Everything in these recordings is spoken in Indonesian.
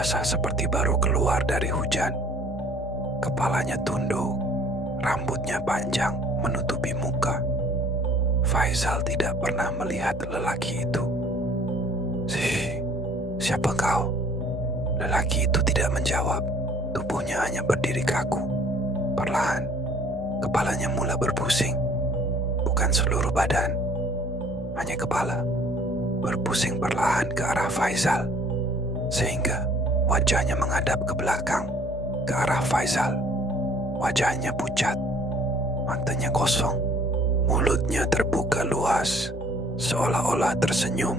basah seperti baru keluar dari hujan. Kepalanya tunduk, rambutnya panjang menutupi muka. Faizal tidak pernah melihat lelaki itu. Siapa kau?" Lelaki itu tidak menjawab. Tubuhnya hanya berdiri kaku. Perlahan, kepalanya mula berpusing. Bukan seluruh badan, hanya kepala. Berpusing perlahan ke arah Faizal, sehingga wajahnya menghadap ke belakang, ke arah Faizal. Wajahnya pucat, matanya kosong, mulutnya terbuka luas, seolah-olah tersenyum.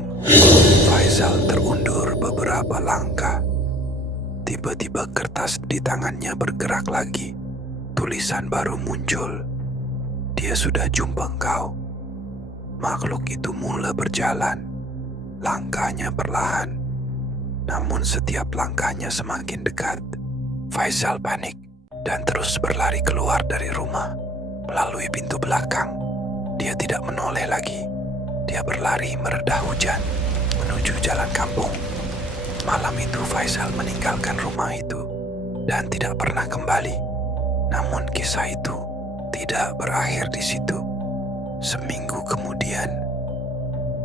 Faizal terundur beberapa langkah. Tiba-tiba kertas di tangannya bergerak lagi. Tulisan baru muncul. "Dia sudah jumpa engkau." Makhluk itu mula berjalan. Langkahnya perlahan, namun setiap langkahnya semakin dekat. Faizal panik dan terus berlari keluar dari rumah melalui pintu belakang. Dia tidak menoleh lagi. Dia berlari meredah hujan menuju jalan kampung. Malam itu Faizal meninggalkan rumah itu dan tidak pernah kembali. Namun kisah itu tidak berakhir di situ. Seminggu kemudian,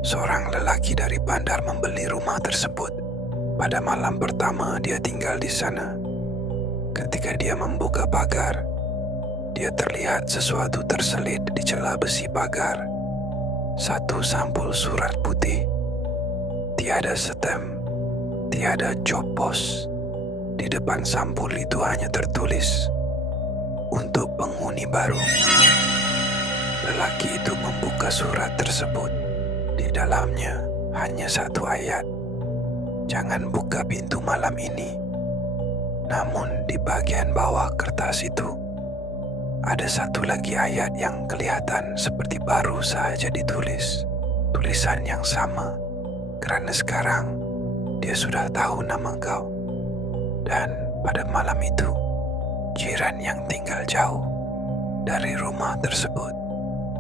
seorang lelaki dari Bandar membeli rumah tersebut. Pada malam pertama dia tinggal di sana. Ketika dia membuka pagar, dia terlihat sesuatu terselip di celah besi pagar. Satu sampul surat putih. Tiada setem, tiada job pos. Di depan sampul itu hanya tertulis, "Untuk penghuni baru." Lelaki itu membuka surat tersebut. Di dalamnya hanya satu ayat, "Jangan buka pintu malam ini." Namun di bagian bawah kertas itu ada satu lagi ayat yang kelihatan seperti baru saja ditulis. Tulisan yang sama, karena sekarang dia sudah tahu nama kau. Dan pada malam itu, jiran yang tinggal jauh dari rumah tersebut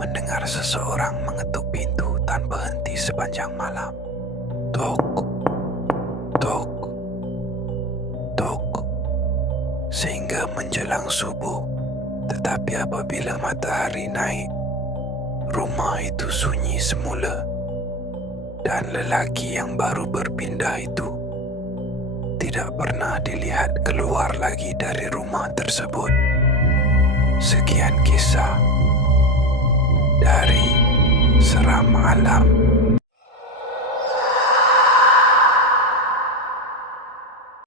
mendengar seseorang mengetuk pintu tanpa henti sepanjang malam. Tok, tok, tok, sehingga menjelang subuh. Tetapi apabila matahari naik, rumah itu sunyi semula. Dan lelaki yang baru berpindah itu tidak pernah dilihat keluar lagi dari rumah tersebut. Sekian kisah dari Seram Alam.